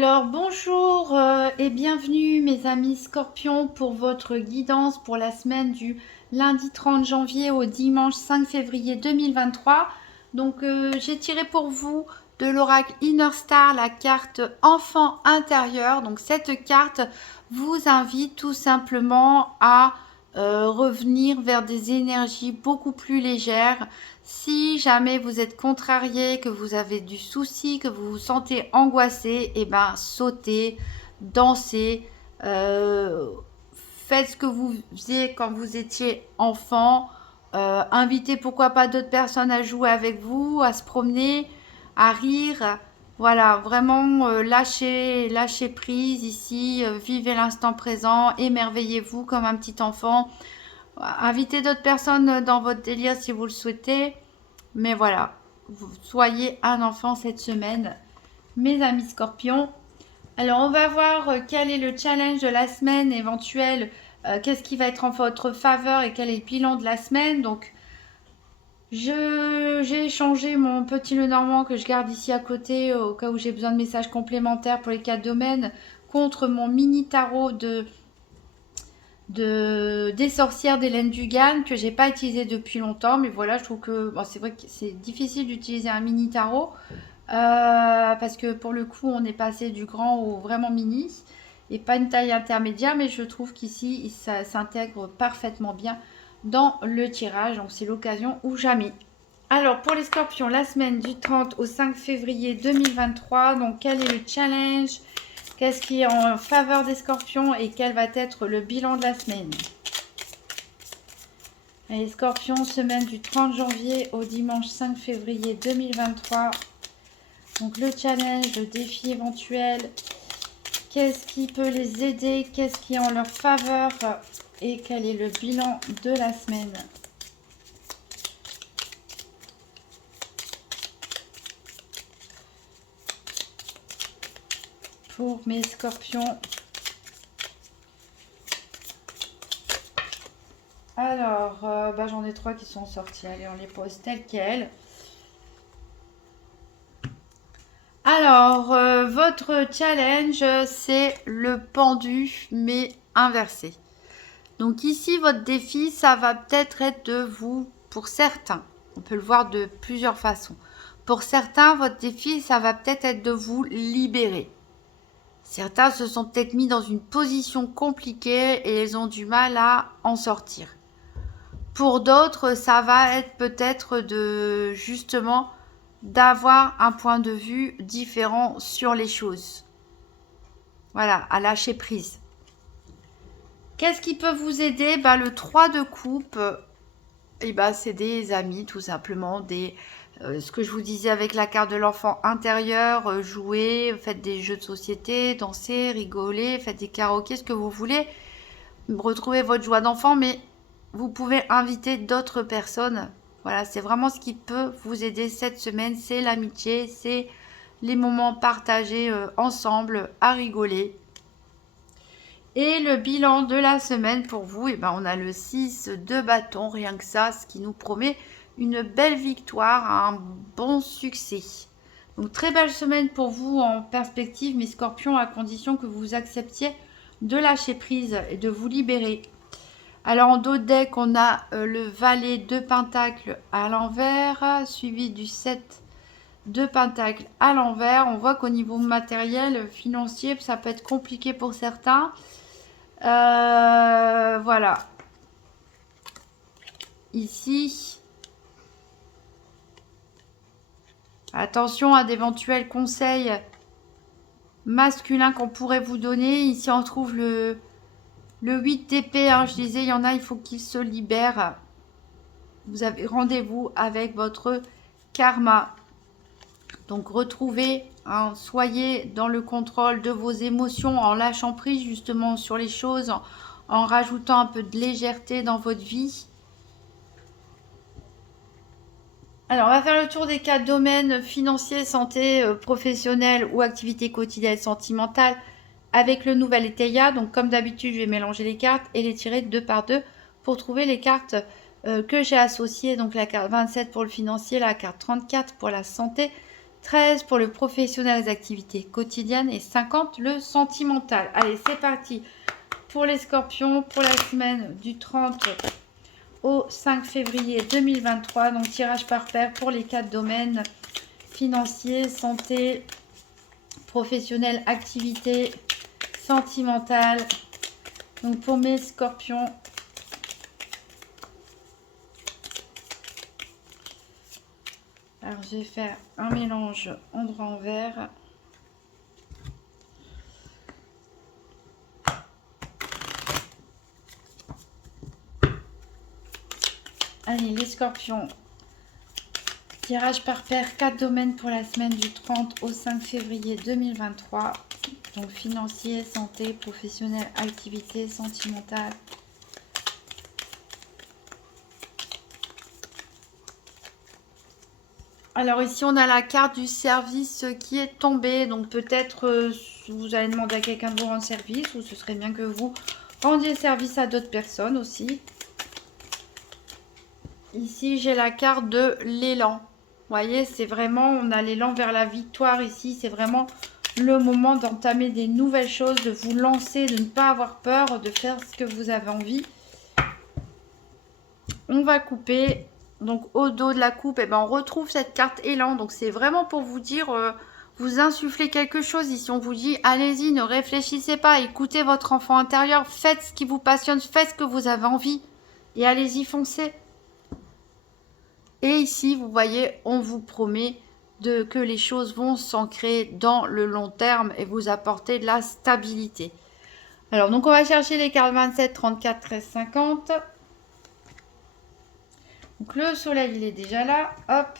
Alors bonjour et bienvenue mes amis Scorpions pour votre guidance pour la semaine du lundi 30 janvier au dimanche 5 février 2023. Donc j'ai tiré pour vous de l'oracle Inner Star la carte enfant intérieur. Donc cette carte vous invite tout simplement à revenir vers des énergies beaucoup plus légères. Si jamais vous êtes contrarié, que vous avez du souci, que vous vous sentez angoissé, et ben sautez, dansez, faites ce que vous faisiez quand vous étiez enfant. Invitez pourquoi pas d'autres personnes à jouer avec vous, à se promener, à rire. Voilà, vraiment lâchez prise ici, vivez l'instant présent, émerveillez-vous comme un petit enfant. Invitez d'autres personnes dans votre délire si vous le souhaitez. Mais voilà, vous soyez un enfant cette semaine, mes amis scorpions. Alors, on va voir quel est le challenge de la semaine éventuel, qu'est-ce qui va être en votre faveur et quel est le bilan de la semaine. Donc, j'ai échangé mon petit Lenormand que je garde ici à côté au cas où j'ai besoin de messages complémentaires pour les 4 domaines contre mon mini tarot des sorcières d'Hélène Dugan que j'ai pas utilisé depuis longtemps, mais voilà, je trouve que bon, c'est vrai que c'est difficile d'utiliser un mini tarot parce que pour le coup on est passé du grand au vraiment mini et pas une taille intermédiaire, mais je trouve qu'ici ça s'intègre parfaitement bien dans le tirage, donc c'est l'occasion ou jamais. Alors pour les scorpions, la semaine du 30 au 5 février 2023, donc quel est le challenge? Qu'est-ce qui est en faveur des scorpions et quel va être le bilan de la semaine? Les scorpions, semaine du 30 janvier au dimanche 5 février 2023. Donc le challenge, le défi éventuel. Qu'est-ce qui peut les aider? Qu'est-ce qui est en leur faveur? Et quel est le bilan de la semaine? Pour mes scorpions. Alors, j'en ai 3 qui sont sortis. Allez, on les pose telles quelles. Alors, votre challenge, c'est le pendu, mais inversé. Donc ici, votre défi, ça va peut-être être de vous, pour certains, on peut le voir de plusieurs façons. Pour certains, votre défi, ça va peut-être être de vous libérer. Certains se sont peut-être mis dans une position compliquée et ils ont du mal à en sortir. Pour d'autres, ça va être peut-être de justement d'avoir un point de vue différent sur les choses. Voilà, à lâcher prise. Qu'est-ce qui peut vous aider? Le 3 de coupe, c'est des amis tout simplement, ce que je vous disais avec la carte de l'enfant intérieur, jouer, faites des jeux de société, danser, rigoler, faites des karaokés, ce que vous voulez, retrouver votre joie d'enfant, mais vous pouvez inviter d'autres personnes. Voilà, c'est vraiment ce qui peut vous aider cette semaine, c'est l'amitié, c'est les moments partagés ensemble, à rigoler. Et le bilan de la semaine pour vous, on a le 6 de bâton, rien que ça, ce qui nous promet une belle victoire, un bon succès. Donc très belle semaine pour vous en perspective, mes scorpions, à condition que vous acceptiez de lâcher prise et de vous libérer. Alors en dos de deck, on a le valet de pentacle à l'envers, suivi du 7 de pentacle à l'envers. On voit qu'au niveau matériel, financier, ça peut être compliqué pour certains. Voilà. Ici, attention à d'éventuels conseils masculins qu'on pourrait vous donner. Ici, on trouve le 8 d'épée. Je disais, il y en a, il faut qu'ils se libèrent. Vous avez rendez-vous avec votre karma. Donc, retrouvez, soyez dans le contrôle de vos émotions en lâchant prise justement sur les choses, en rajoutant un peu de légèreté dans votre vie. Alors, on va faire le tour des 4 domaines: financier, santé, professionnel ou activité quotidienne sentimentale avec le nouvel Eteia. Donc, comme d'habitude, je vais mélanger les cartes et les tirer 2 par 2 pour trouver les cartes que j'ai associées. Donc, la carte 27 pour le financier, la carte 34 pour la santé, 13 pour le professionnel, les activités quotidiennes et 50 le sentimental. Allez, c'est parti pour les scorpions pour la semaine du 30 au 5 février 2023. Donc, tirage par paire pour les 4 domaines financiers, santé, professionnel, activité, sentimentale. Donc, pour mes scorpions, alors je vais faire un mélange endroit-envers. Allez, les scorpions, tirage par paire, 4 domaines pour la semaine du 30 au 5 février 2023. Donc financier, santé, professionnel, activité, sentimentale. Alors ici, on a la carte du service qui est tombée. Donc peut-être vous allez demander à quelqu'un de vous rendre service ou ce serait bien que vous rendiez service à d'autres personnes aussi. Ici, j'ai la carte de l'élan. Vous voyez, c'est vraiment, on a l'élan vers la victoire ici. C'est vraiment le moment d'entamer des nouvelles choses, de vous lancer, de ne pas avoir peur, de faire ce que vous avez envie. On va couper. Donc, au dos de la coupe, eh ben, on retrouve cette carte élan. Donc, c'est vraiment pour vous dire, vous insufflez quelque chose. Ici, on vous dit, allez-y, ne réfléchissez pas. Écoutez votre enfant intérieur. Faites ce qui vous passionne. Faites ce que vous avez envie. Et allez-y, foncez. Et ici, vous voyez, on vous promet que les choses vont s'ancrer dans le long terme et vous apporter de la stabilité. Alors, donc, on va chercher les cartes 27, 34, 13, 50. Donc, le soleil, il est déjà là. Hop.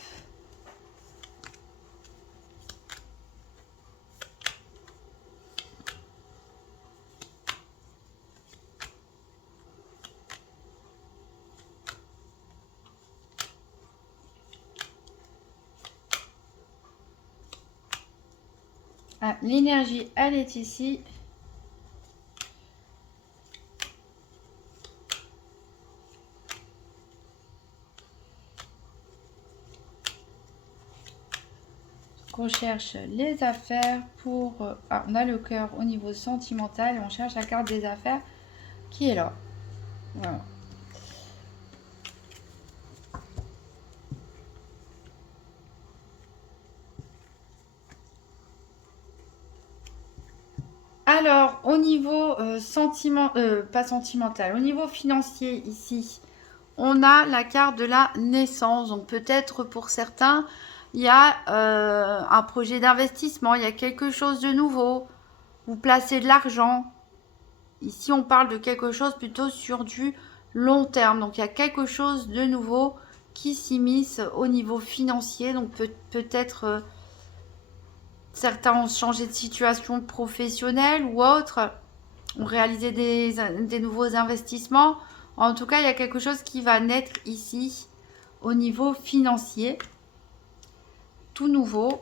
Ah, l'énergie, elle est ici. On cherche les affaires pour... on a le cœur au niveau sentimental et on cherche la carte des affaires qui est là. Voilà. Alors, au niveau pas sentimental, au niveau financier ici, on a la carte de la naissance. Donc peut-être pour certains, il y a un projet d'investissement, il y a quelque chose de nouveau. Vous placez de l'argent. Ici, on parle de quelque chose plutôt sur du long terme. Donc il y a quelque chose de nouveau qui s'immisce au niveau financier. Donc peut-être... certains ont changé de situation professionnelle ou autre, ont réalisé des nouveaux investissements. En tout cas, il y a quelque chose qui va naître ici au niveau financier. Tout nouveau.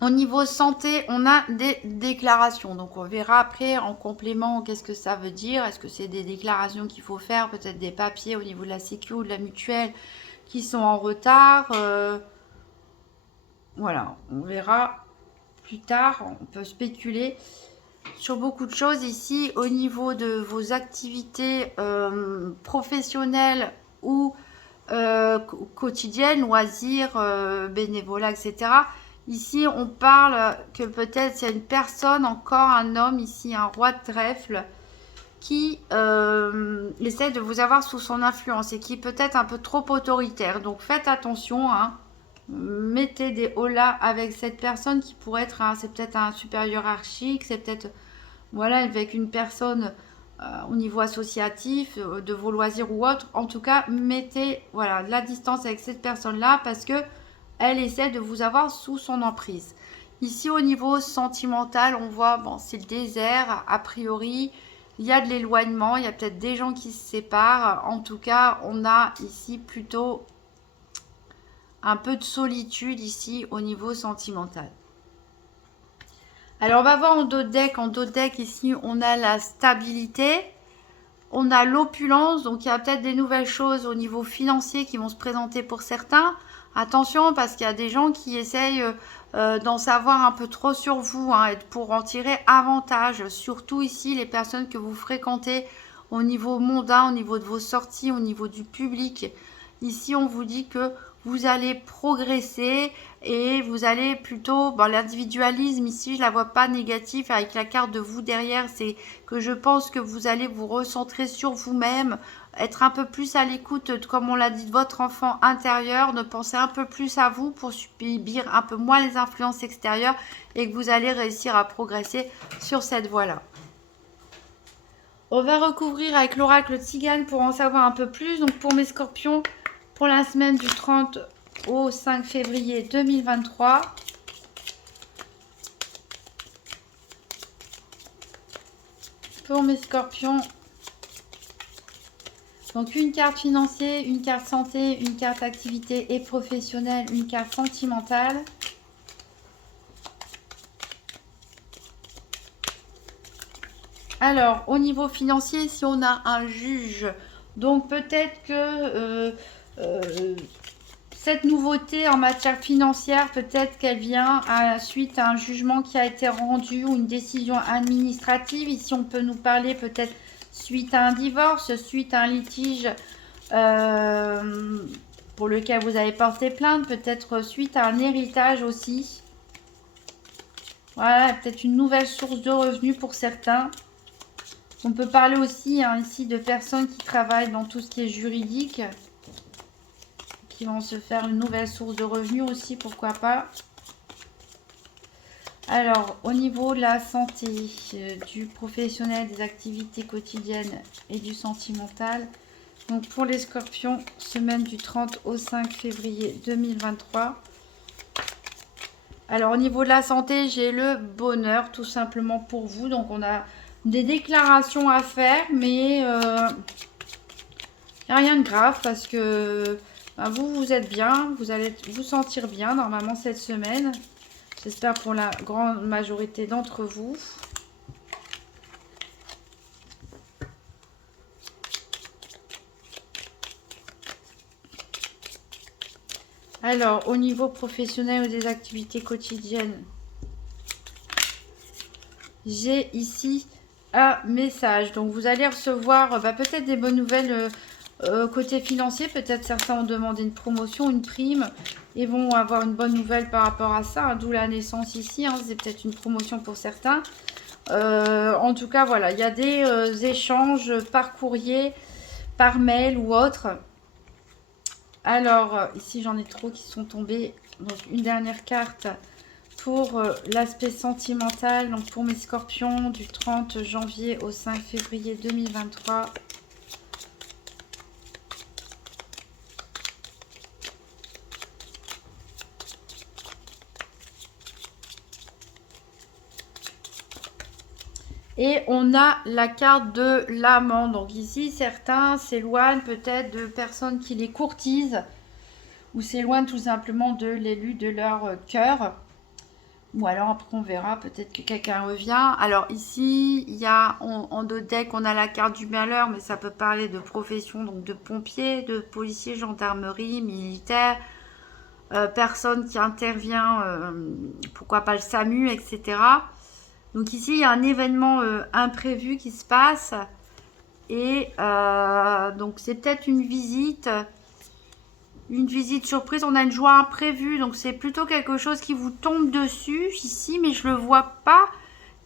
Au niveau santé, on a des déclarations. Donc, on verra après en complément qu'est-ce que ça veut dire. Est-ce que c'est des déclarations qu'il faut faire, peut-être des papiers au niveau de la sécu ou de la mutuelle qui sont en retard. Voilà, on verra plus tard, on peut spéculer sur beaucoup de choses ici au niveau de vos activités professionnelles ou quotidiennes, loisirs, bénévolat, etc. Ici, on parle que peut-être il y a une personne, encore un homme ici, un roi de trèfle, qui essaie de vous avoir sous son influence et qui est peut-être un peu trop autoritaire. Donc faites attention, hein. Mettez des holà avec cette personne qui pourrait être, c'est peut-être un supérieur hiérarchique, c'est peut-être, voilà, avec une personne au niveau associatif, de vos loisirs ou autre. En tout cas, mettez, voilà, de la distance avec cette personne-là parce que elle essaie de vous avoir sous son emprise. Ici, au niveau sentimental, on voit, bon, c'est le désert, a priori, il y a de l'éloignement, il y a peut-être des gens qui se séparent. En tout cas, on a ici plutôt un peu de solitude ici au niveau sentimental. Alors, on va voir en dos de deck. En dos de deck, ici, on a la stabilité. On a l'opulence. Donc, il y a peut-être des nouvelles choses au niveau financier qui vont se présenter pour certains. Attention, parce qu'il y a des gens qui essayent d'en savoir un peu trop sur vous, hein, pour en tirer avantage. Surtout ici, les personnes que vous fréquentez au niveau mondain, au niveau de vos sorties, au niveau du public. Ici, on vous dit que vous allez progresser et vous allez plutôt... Bon, l'individualisme, ici, je ne la vois pas négatif avec la carte de vous derrière. C'est que je pense que vous allez vous recentrer sur vous-même, être un peu plus à l'écoute, comme on l'a dit, de votre enfant intérieur, de penser un peu plus à vous pour subir un peu moins les influences extérieures et que vous allez réussir à progresser sur cette voie-là. On va recouvrir avec l'oracle Tzigane pour en savoir un peu plus. Donc pour mes scorpions, pour la semaine du 30 au 5 février 2023. Pour mes scorpions, donc une carte financière, une carte santé, une carte activité et professionnelle, une carte sentimentale. Alors, au niveau financier, si on a un juge, donc peut-être que cette nouveauté en matière financière, peut-être qu'elle vient suite à un jugement qui a été rendu ou une décision administrative. Ici, on peut nous parler peut-être suite à un divorce, suite à un litige pour lequel vous avez porté plainte, peut-être suite à un héritage aussi. Voilà, peut-être une nouvelle source de revenus pour certains. On peut parler aussi ici de personnes qui travaillent dans tout ce qui est juridique, qui vont se faire une nouvelle source de revenus aussi, pourquoi pas. Alors, au niveau de la santé, du professionnel, des activités quotidiennes et du sentimental, donc pour les scorpions, semaine du 30 au 5 février 2023. Alors, au niveau de la santé, j'ai le bonheur tout simplement pour vous. Donc, on a des déclarations à faire, mais il n'y a rien de grave parce que vous êtes bien, vous allez vous sentir bien normalement cette semaine. J'espère pour la grande majorité d'entre vous. Alors, au niveau professionnel ou des activités quotidiennes, j'ai ici un message. Donc, vous allez recevoir peut-être des bonnes nouvelles côté financier. Peut-être certains ont demandé une promotion, une prime et vont avoir une bonne nouvelle par rapport à ça. D'où la naissance ici. C'est peut-être une promotion pour certains. En tout cas, voilà, il y a des échanges par courrier, par mail ou autre. Alors, ici, j'en ai trop qui sont tombés. Donc, une dernière carte pour l'aspect sentimental. Donc, pour mes scorpions, du 30 janvier au 5 février 2023. Et on a la carte de l'amant. Donc ici, certains s'éloignent peut-être de personnes qui les courtisent ou s'éloignent tout simplement de l'élu de leur cœur. Ou alors après on verra, peut-être que quelqu'un revient. Alors ici, il y a en deux decks, on a la carte du malheur, mais ça peut parler de profession, donc de pompiers, de policiers, gendarmerie, militaire, personne qui intervient, pourquoi pas le SAMU, etc. Donc ici, il y a un événement imprévu qui se passe. Et donc, c'est peut-être une visite surprise. On a une joie imprévue. Donc, c'est plutôt quelque chose qui vous tombe dessus ici. Mais je ne le vois pas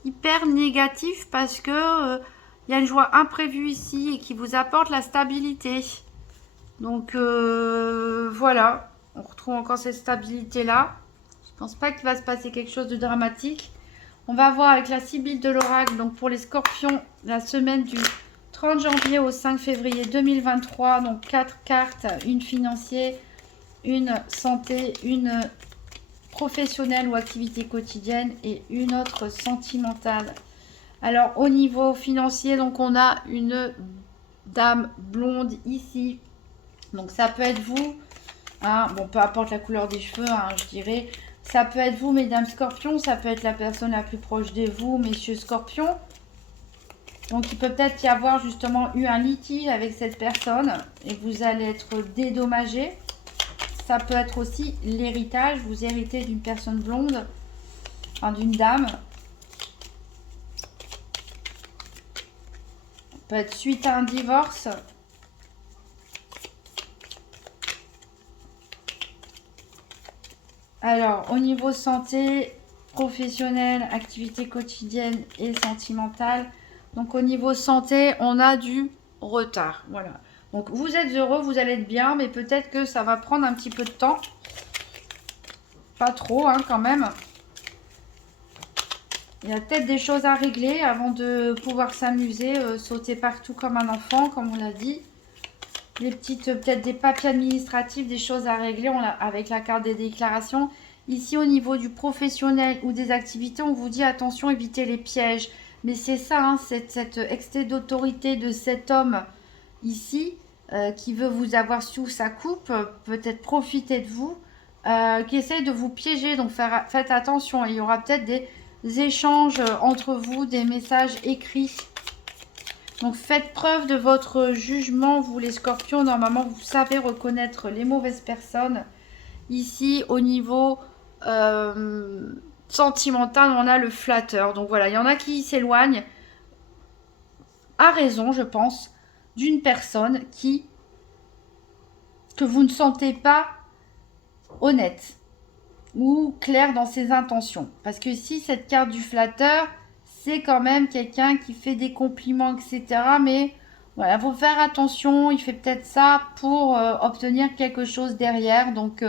hyper négatif parce que il y a une joie imprévue ici et qui vous apporte la stabilité. Donc, voilà. On retrouve encore cette stabilité-là. Je ne pense pas qu'il va se passer quelque chose de dramatique. On va voir avec la Sibylle de l'oracle, donc pour les scorpions, la semaine du 30 janvier au 5 février 2023. Donc 4 cartes, une financière, une santé, une professionnelle ou activité quotidienne et une autre sentimentale. Alors au niveau financier, donc on a une dame blonde ici. Donc ça peut être vous, bon peu importe la couleur des cheveux, je dirais. Ça peut être vous, mesdames scorpions, ça peut être la personne la plus proche de vous, messieurs scorpions. Donc, il peut peut-être y avoir justement eu un litige avec cette personne et vous allez être dédommagé. Ça peut être aussi l'héritage. Vous héritez d'une personne blonde, enfin d'une dame. Ça peut être suite à un divorce. Alors, au niveau santé, professionnelle, activité quotidienne et sentimentale. Donc, au niveau santé, on a du retard. Voilà. Donc, vous êtes heureux, vous allez être bien, mais peut-être que ça va prendre un petit peu de temps. Pas trop, hein, quand même. Il y a peut-être des choses à régler avant de pouvoir s'amuser, sauter partout comme un enfant, comme on l'a dit. Des petites, peut-être des papiers administratifs, des choses à régler avec la carte des déclarations. Ici, au niveau du professionnel ou des activités, on vous dit attention, évitez les pièges. Mais c'est ça, hein, cette excès d'autorité de cet homme ici, qui veut vous avoir sous sa coupe, peut-être profiter de vous, qui essaie de vous piéger. Donc faites attention, il y aura peut-être des échanges entre vous, des messages écrits. Donc faites preuve de votre jugement, vous les scorpions. Normalement, vous savez reconnaître les mauvaises personnes. Ici, au niveau sentimental, on a le flatteur. Donc voilà, il y en a qui s'éloignent, à raison, je pense, d'une personne que vous ne sentez pas honnête ou claire dans ses intentions. Parce que si cette carte du flatteur, c'est quand même quelqu'un qui fait des compliments, etc. Mais voilà, faut faire attention. Il fait peut-être ça pour obtenir quelque chose derrière. Donc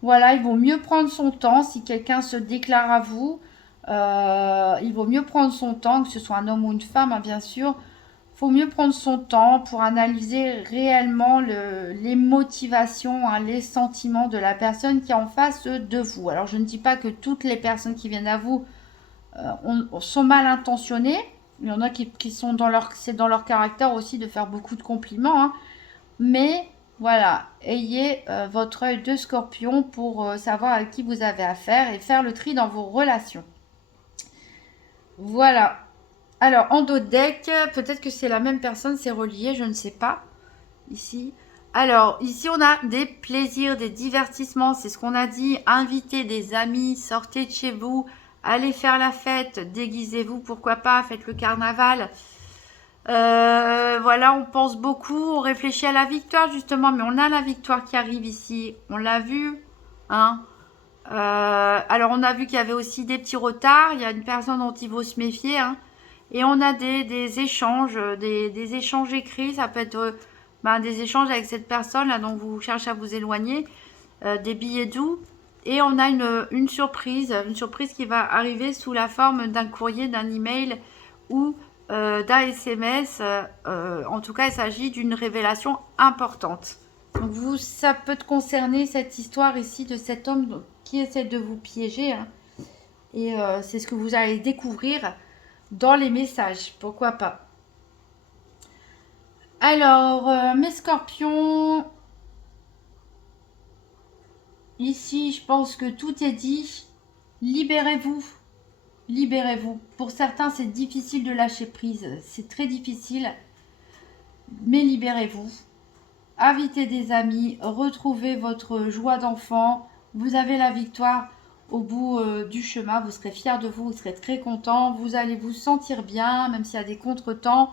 voilà, il vaut mieux prendre son temps. Si quelqu'un se déclare à vous, il vaut mieux prendre son temps, que ce soit un homme ou une femme, hein, bien sûr. Il faut mieux prendre son temps pour analyser réellement les motivations, hein, les sentiments de la personne qui est en face de vous. Alors, je ne dis pas que toutes les personnes qui viennent à vous sont mal intentionnées. Il y en a qui sont c'est dans leur caractère aussi de faire beaucoup de compliments. Hein. Mais voilà, ayez votre œil de scorpion pour savoir à qui vous avez affaire et faire le tri dans vos relations. Voilà. Alors, en dos de deck, peut-être que c'est la même personne, c'est relié, je ne sais pas. Ici. Alors, ici, on a des plaisirs, des divertissements. C'est ce qu'on a dit. Invitez des amis, sortez de chez vous, allez faire la fête, déguisez-vous, pourquoi pas, faites le carnaval. Voilà, on pense beaucoup, on réfléchit à la victoire, justement. Mais on a la victoire qui arrive ici. On l'a vu, hein. Alors, on a vu qu'il y avait aussi des petits retards. Il y a une personne dont il faut se méfier, hein. Et on a des échanges, des échanges écrits. Ça peut être des échanges avec cette personne là dont vous cherchez à vous éloigner, des billets doux. Et on a une surprise qui va arriver sous la forme d'un courrier, d'un email ou d'un SMS. En tout cas, il s'agit d'une révélation importante. Donc ça peut te concerner cette histoire ici de cet homme qui essaie de vous piéger. Hein. Et c'est ce que vous allez découvrir dans les messages, pourquoi pas. Alors, mes scorpions, ici, je pense que tout est dit. Libérez-vous. Libérez-vous. Pour certains, c'est difficile de lâcher prise. C'est très difficile. Mais libérez-vous. Invitez des amis. Retrouvez votre joie d'enfant. Vous avez la victoire au bout du chemin. Vous serez fiers de vous. Vous serez très content. Vous allez vous sentir bien, même s'il y a des contretemps.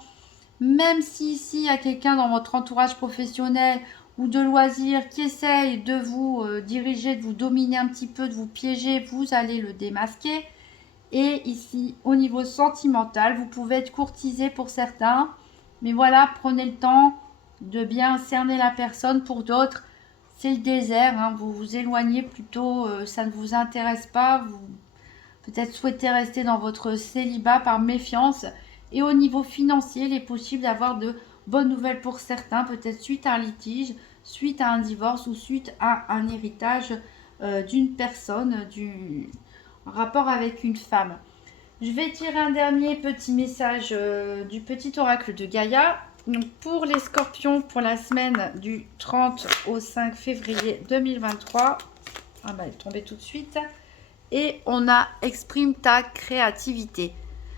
Même si ici, il y a quelqu'un dans votre entourage professionnel ou de loisirs qui essaye de vous diriger, de vous dominer un petit peu, de vous piéger, vous allez le démasquer. Et ici, au niveau sentimental, vous pouvez être courtisé pour certains. Mais voilà, prenez le temps de bien cerner la personne. Pour d'autres, c'est le désert. Hein, vous vous éloignez plutôt, ça ne vous intéresse pas. Vous peut-être souhaitez rester dans votre célibat par méfiance. Et au niveau financier, il est possible d'avoir de bonnes nouvelles pour certains, peut-être suite à un litige, suite à un divorce ou suite à un héritage d'une personne, en rapport avec une femme. Je vais tirer un dernier petit message du petit oracle de Gaïa. Donc pour les scorpions, pour la semaine du 30 au 5 février 2023. Ah bah, elle est tombée tout de suite. Et on a exprime ta créativité.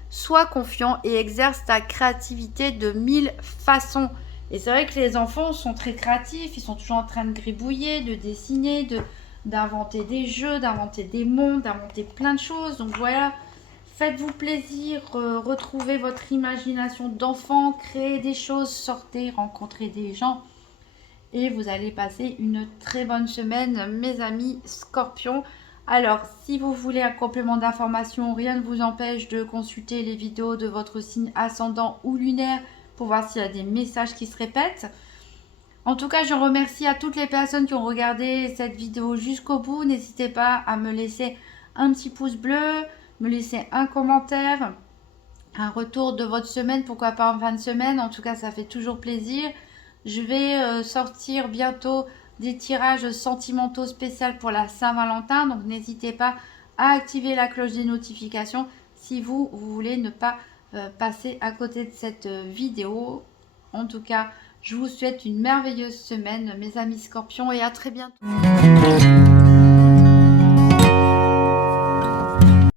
Sois confiant et exerce ta créativité de 1000 façons. Et c'est vrai que les enfants sont très créatifs, ils sont toujours en train de gribouiller, de dessiner, d'inventer des jeux, d'inventer des mondes, d'inventer plein de choses. Donc voilà, faites-vous plaisir, retrouvez votre imagination d'enfant, créez des choses, sortez, rencontrez des gens. Et vous allez passer une très bonne semaine, mes amis Scorpions. Alors, si vous voulez un complément d'information, rien ne vous empêche de consulter les vidéos de votre signe ascendant ou lunaire pour voir s'il y a des messages qui se répètent. En tout cas, je remercie à toutes les personnes qui ont regardé cette vidéo jusqu'au bout. N'hésitez pas à me laisser un petit pouce bleu, me laisser un commentaire, un retour de votre semaine, pourquoi pas en fin de semaine. En tout cas, ça fait toujours plaisir. Je vais sortir bientôt des tirages sentimentaux spéciaux pour la Saint-Valentin. Donc, n'hésitez pas à activer la cloche des notifications si vous voulez ne pas passer à côté de cette vidéo. En tout cas, je vous souhaite une merveilleuse semaine, mes amis Scorpions, et à très bientôt.